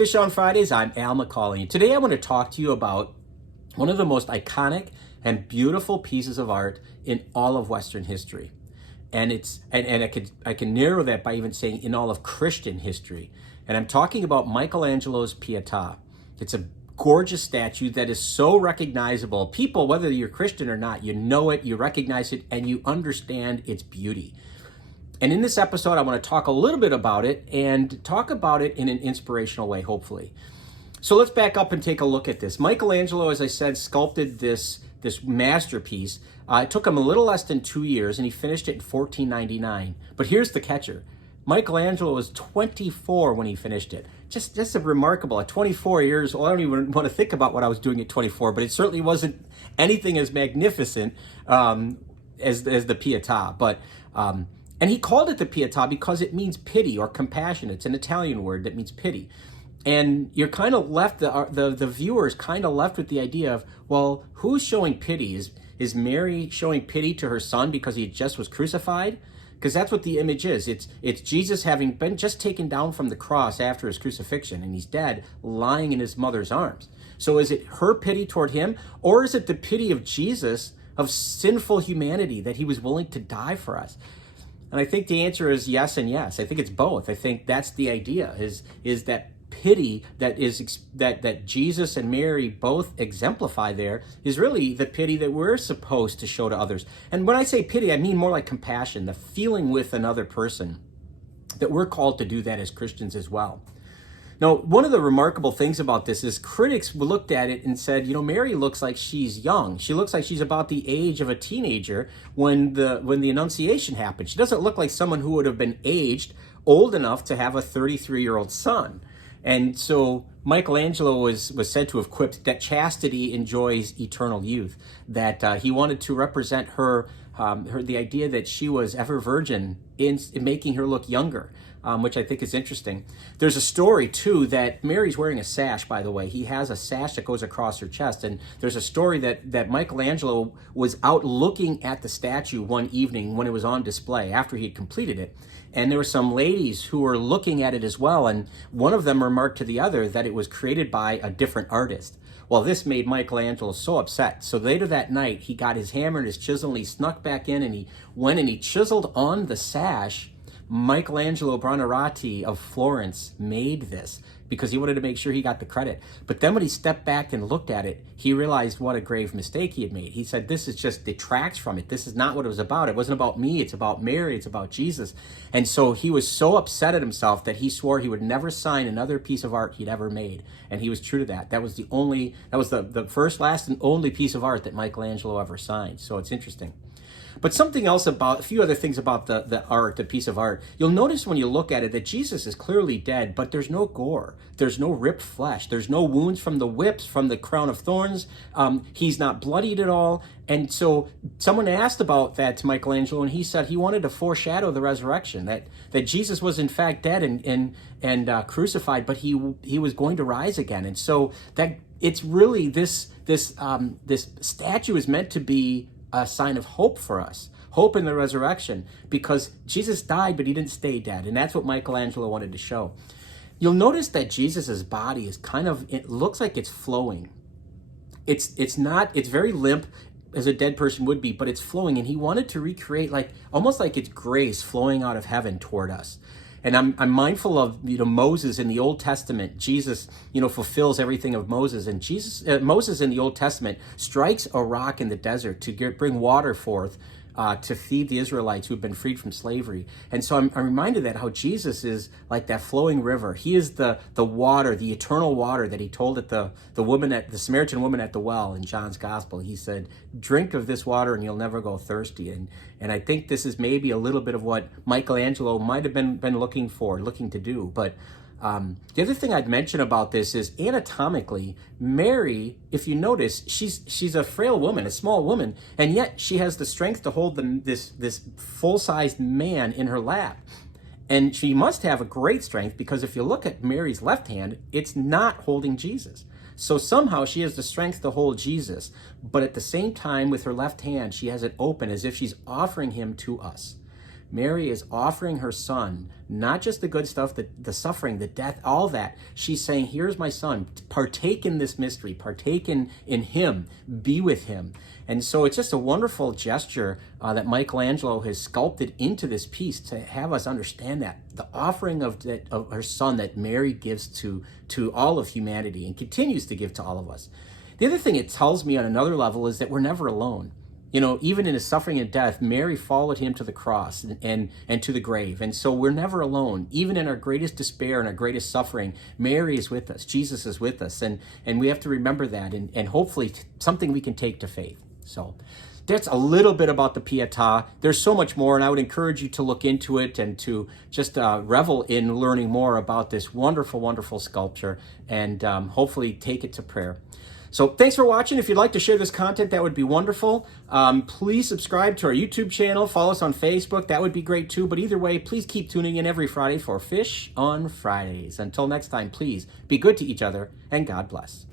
Fish on Fridays. I'm Al McCauley. Today I want to talk to you about one of the most iconic and beautiful pieces of art in all of Western history. And I can narrow that by even saying in all of Christian history. And I'm talking about Michelangelo's Pieta. It's a gorgeous statue that is so recognizable. People, whether you're Christian or not, you know it, you recognize it, and you understand its beauty. And in this episode, I want to talk a little bit about it and talk about it in an inspirational way, hopefully. So let's back up and take a look at this. Michelangelo, as I said, sculpted this masterpiece. It took him a little less than 2 years, and he finished it in 1499. But here's the catcher. Michelangelo was 24 when he finished it. Just a remarkable. At 24 years old, I don't even want to think about what I was doing at 24, but it certainly wasn't anything as magnificent as the Pieta. And he called it the Pieta because it means pity or compassion. It's an Italian word that means pity. And you're kind of left, the viewers kind of left with the idea of, well, who's showing pity? Is Mary showing pity to her son because he just was crucified? Because that's what the image is. It's Jesus having been just taken down from the cross after his crucifixion, and he's dead, lying in his mother's arms. So is it her pity toward him, or is it the pity of Jesus, of sinful humanity, that he was willing to die for us? And I think the answer is yes and yes. I think it's both. I think that's the idea, is that pity that Jesus and Mary both exemplify there is really the pity that we're supposed to show to others. And when I say pity, I mean more like compassion, the feeling with another person, that we're called to do that as Christians as well. Now, one of the remarkable things about this is critics looked at it and said, Mary looks like she's young. She looks like she's about the age of a teenager when the Annunciation happened. She doesn't look like someone who would have been old enough to have a 33-year-old son. And so Michelangelo was said to have quipped that chastity enjoys eternal youth, that he wanted to represent her the idea that she was ever virgin in making her look younger. Which I think is interesting. There's a story, too, that Mary's wearing a sash, by the way. He has a sash that goes across her chest. And there's a story that Michelangelo was out looking at the statue one evening when it was on display after he had completed it. And there were some ladies who were looking at it as well. And one of them remarked to the other that it was created by a different artist. Well, this made Michelangelo so upset. So later that night, he got his hammer and his chisel, and he snuck back in, and he went and he chiseled on the sash. Michelangelo Buonarroti of Florence made this because he wanted to make sure he got the credit. But then when he stepped back and looked at it, he realized what a grave mistake he had made. He said, this is just detracts from it. This is not what it was about. It wasn't about me. It's about Mary. It's about Jesus. And so he was so upset at himself that he swore he would never sign another piece of art he'd ever made. And he was true to that. That was the first, last, and only piece of art that Michelangelo ever signed. So it's interesting. But something else a few other things about the piece of art. You'll notice when you look at it that Jesus is clearly dead, but there's no gore. There's no ripped flesh. There's no wounds from the whips, from the crown of thorns. He's not bloodied at all. And so someone asked about that to Michelangelo, and he said he wanted to foreshadow the resurrection, that Jesus was in fact dead and crucified, but he was going to rise again. And so that it's really this statue is meant to be a sign of hope for us, hope in the resurrection, because Jesus died, but he didn't stay dead. And that's what Michelangelo wanted to show. You'll notice that Jesus's body is it looks like it's flowing. It's very limp, as a dead person would be, but it's flowing. And he wanted to recreate almost like it's grace flowing out of heaven toward us. And I'm mindful of Moses in the Old Testament. Jesus fulfills everything of Moses, and Moses in the Old Testament strikes a rock in the desert to bring water forth to feed the Israelites who have been freed from slavery. And so I'm reminded that how Jesus is like that flowing river. He is the water, the eternal water that he told the Samaritan woman at the well in John's Gospel. He said, "Drink of this water and you'll never go thirsty." And I think this is maybe a little bit of what Michelangelo might have been looking to do. But the other thing I'd mention about this is anatomically, Mary, if you notice, she's a frail woman, a small woman, and yet she has the strength to hold this full-sized man in her lap. And she must have a great strength, because if you look at Mary's left hand, it's not holding Jesus. So somehow she has the strength to hold Jesus, but at the same time with her left hand, she has it open as if she's offering him to us. Mary is offering her son, not just the good stuff, the suffering, the death, all that. She's saying, here's my son, partake in this mystery, partake in him, be with him. And so it's just a wonderful gesture that Michelangelo has sculpted into this piece to have us understand that the offering of her son that Mary gives to all of humanity and continues to give to all of us. The other thing it tells me on another level is that we're never alone. You know, even in his suffering and death, Mary followed him to the cross and to the grave. And so we're never alone. Even in our greatest despair and our greatest suffering, Mary is with us. Jesus is with us. And we have to remember that and hopefully something we can take to faith. So that's a little bit about the Pieta. There's so much more, and I would encourage you to look into it and to just revel in learning more about this wonderful, wonderful sculpture and hopefully take it to prayer. So thanks for watching. If you'd like to share this content, that would be wonderful. Please subscribe to our YouTube channel. Follow us on Facebook. That would be great too. But either way, please keep tuning in every Friday for Fish on Fridays. Until next time, please be good to each other and God bless.